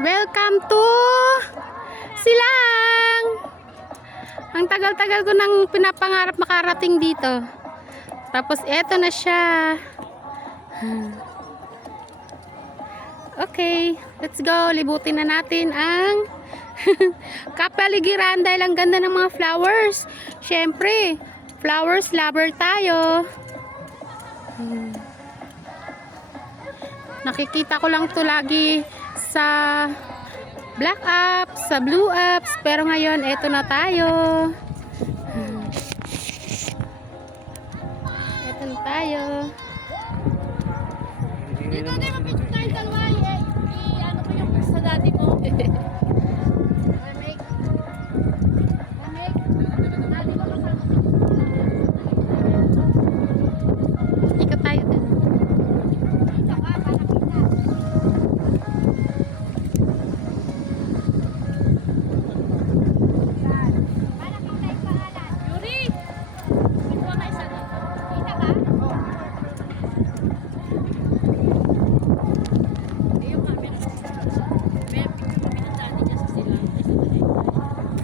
Welcome to Silang! Ang tagal-tagal ko nang pinapangarap makarating dito. Tapos eto na siya. Okay, let's go. Libutin na natin ang kapaligiran dahil ang ganda ng mga flowers. Syempre, flowers lover tayo. Nakikita ko lang to lagi sa black apps, sa blue apps, pero ngayon eto na tayo. Eto na tayo. Dito na mapicture tayo dalawa ano ko yung sa dati mo. Ikot tayo dun.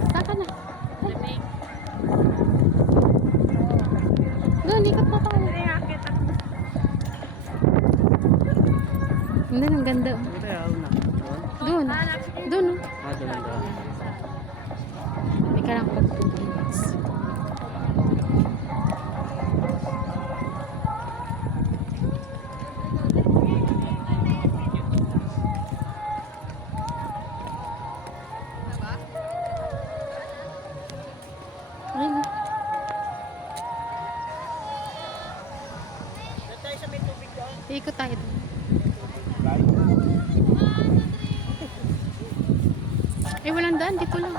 Saka na. Doon, ikot na tayo. Hindi, ang ganda. Doon. Doon. Teka lang pag 2 minutes. Ayun. Ikot tayo doon. Eh, walang daan. Dito lang.